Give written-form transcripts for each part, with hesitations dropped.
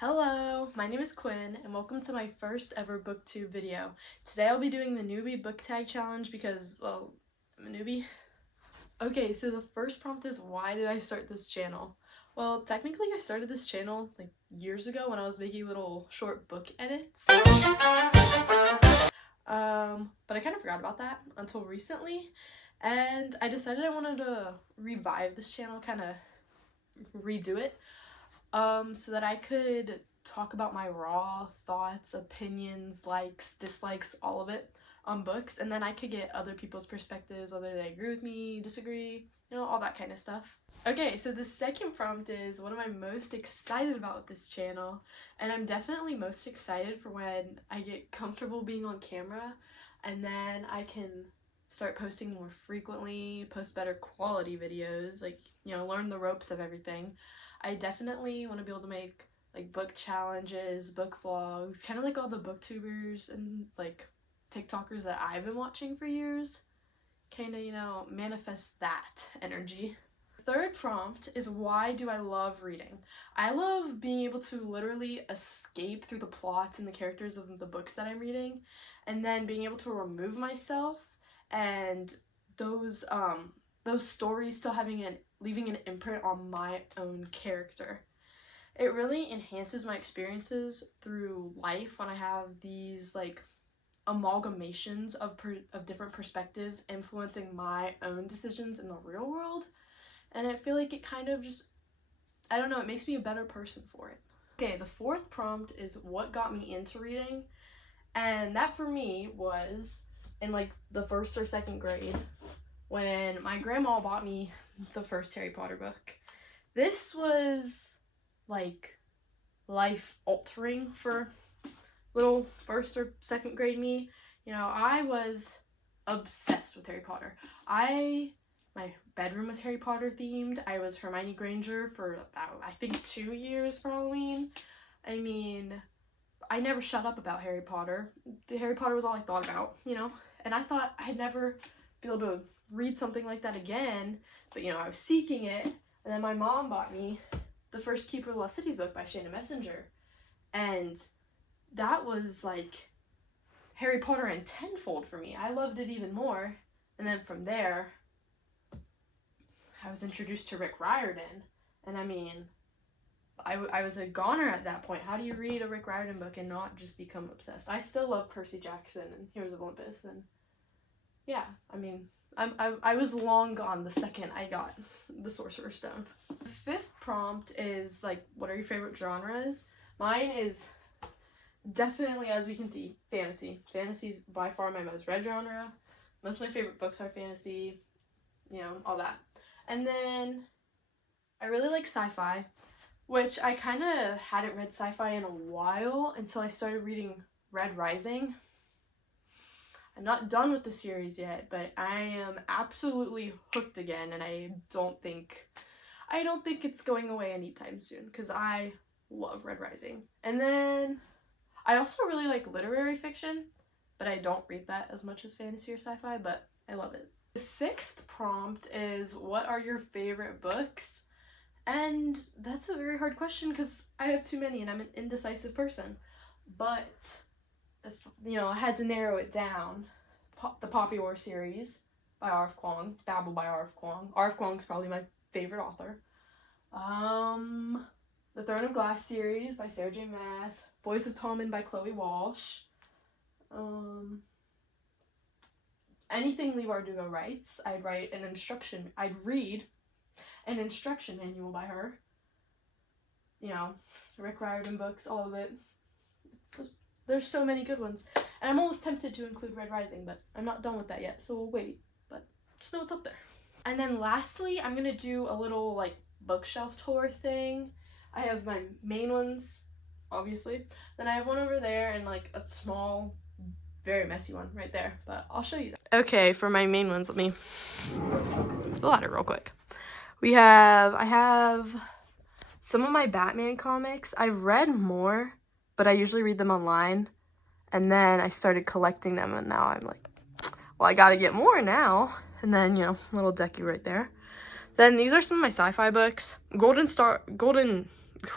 Hello, my name is Quinn and welcome to my first ever booktube video. Today I'll be doing the newbie book tag challenge because, well, I'm a newbie. Okay, so the first prompt is, why did I start this channel? Well, technically I started this channel like years ago when I was making little short book edits. But I kind of forgot about that until recently, and I decided I wanted to revive this channel, kind of redo it. So that I could talk about my raw thoughts, opinions, likes, dislikes, all of it on books, and then I could get other people's perspectives, whether they agree with me, disagree, all that kind of stuff. Okay, so the second prompt is, what am I most excited about with this channel? And I'm definitely most excited for when I get comfortable being on camera, and then I can start posting more frequently, post better quality videos, learn the ropes of everything. I definitely want to be able to make like book challenges, book vlogs, kind of like all the booktubers and like TikTokers that I've been watching for years. Kind of, manifest that energy. The third prompt is, why do I love reading? I love being able to literally escape through the plots and the characters of the books that I'm reading, and then being able to remove myself and those stories still leaving an imprint on my own character. It really enhances my experiences through life when I have these like amalgamations of different perspectives influencing my own decisions in the real world, and I feel like it kind of just, I don't know, it makes me a better person for it. Okay, the fourth prompt is, what got me into reading? And that for me was in like the first or second grade, when my grandma bought me the first Harry Potter book. This was like life altering for little first or second grade me. I was obsessed with Harry Potter. My bedroom was Harry Potter themed. I was Hermione Granger for I think 2 years for Halloween. I mean, I never shut up about Harry Potter. Harry Potter was all I thought about, and I thought I'd never be able to read something like that again, but I was seeking it, and then my mom bought me the first Keeper of the Lost Cities book by Shayna Messenger, and that was like Harry Potter in tenfold for me. I loved it even more, and then from there I was introduced to Rick Riordan, and I mean, I was a goner at that point. How do you read a Rick Riordan book and not just become obsessed? I still love Percy Jackson and Heroes of Olympus, and yeah, I mean, I was long gone the second I got the Sorcerer's Stone. The fifth prompt is like, what are your favorite genres? Mine is definitely, as we can see, fantasy. Fantasy is by far my most read genre. Most of my favorite books are fantasy, all that. And then I really like sci-fi, which I kind of hadn't read sci-fi in a while until I started reading Red Rising. I'm not done with the series yet, but I am absolutely hooked again, and I don't think it's going away anytime soon, because I love Red Rising. And then I also really like literary fiction, but I don't read that as much as fantasy or sci-fi, but I love it. The sixth prompt is, what are your favorite books? And that's a very hard question because I have too many and I'm an indecisive person. But if, I had to narrow it down. The Poppy War series by R.F. Kuang, Babel by R.F. Kuang. R.F. Kuang's probably my favorite author. The Throne of Glass series by Sarah J. Maas. Boys of Tommen by Chloe Walsh. Anything Leigh Bardugo writes, I'd read an instruction manual by her. Rick Riordan books, all of it. There's so many good ones. And I'm almost tempted to include Red Rising, but I'm not done with that yet, so we'll wait. But just know it's up there. And then lastly, I'm gonna do a little like bookshelf tour thing. I have my main ones, obviously. Then I have one over there and like a small, very messy one right there, but I'll show you that. Okay, for my main ones, let me fill out it real quick. I have some of my Batman comics. I've read more, but I usually read them online. And then I started collecting them, and now I'm like, well, I gotta get more now. And then, little decky right there. Then these are some of my sci-fi books. Golden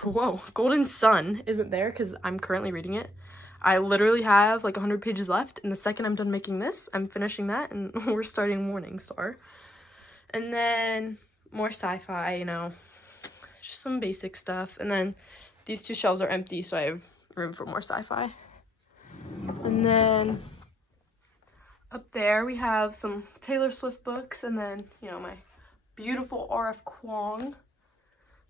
whoa, Golden Sun isn't there because I'm currently reading it. I literally have like 100 pages left, and the second I'm done making this, I'm finishing that, and we're starting Morning Star. And then more sci-fi, you know, just some basic stuff. And then these two shelves are empty, so I have room for more sci-fi. And then up there we have some Taylor Swift books, and then, you know, my beautiful R.F. Kuang.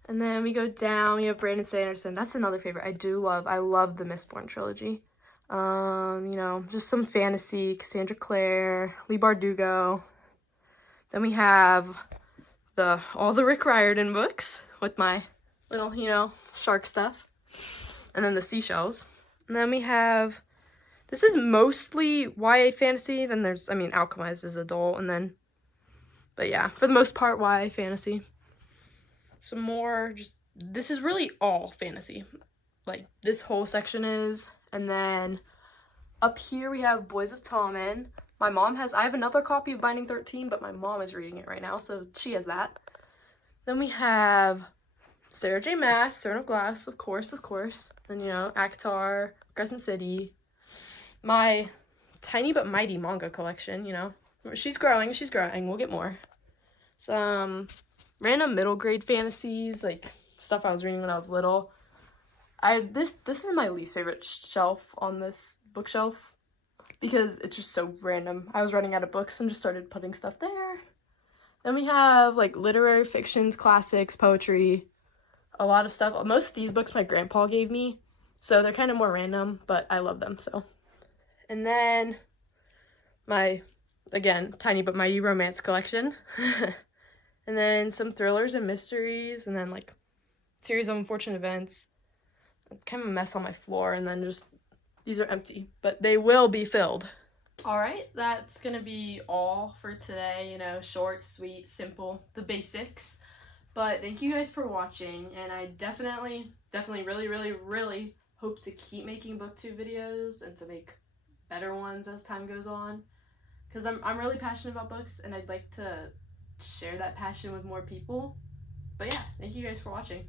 And then we go down, we have Brandon Sanderson. That's another favorite. I love the Mistborn trilogy. You know, just some fantasy, Cassandra Clare, Leigh Bardugo. Then we have all the Rick Riordan books with my little, you know, shark stuff. And then the seashells. And then we have, this is mostly YA fantasy. Then there's, I mean, Alchemized is adult. And then, but yeah, for the most part, YA fantasy. Some more, just, this is really all fantasy. Like, this whole section is. And then up here we have Boys of Tommen. My mom has, I have another copy of Binding 13, but my mom is reading it right now, so she has that. Then we have Sarah J. Maas, Throne of Glass, of course. Then, you know, ACOTAR, Crescent City. My Tiny But Mighty manga collection, you know. She's growing. We'll get more. Some random middle grade fantasies, like stuff I was reading when I was little. This is my least favorite shelf on this bookshelf because it's just so random. I was running out of books and just started putting stuff there. Then we have like literary fictions, classics, poetry, a lot of stuff. Most of these books my grandpa gave me, so they're kind of more random, but I love them, so. And then my, again, Tiny But Mighty romance collection. And then some thrillers and mysteries, and then like series of unfortunate events. It's kind of a mess on my floor, and then just, these are empty, but they will be filled. All right, that's gonna be all for today, you know, short, sweet, simple, the basics. But thank you guys for watching, and I definitely really hope to keep making booktube videos and to make better ones as time goes on, because I'm really passionate about books, and I'd like to share that passion with more people. But yeah, thank you guys for watching.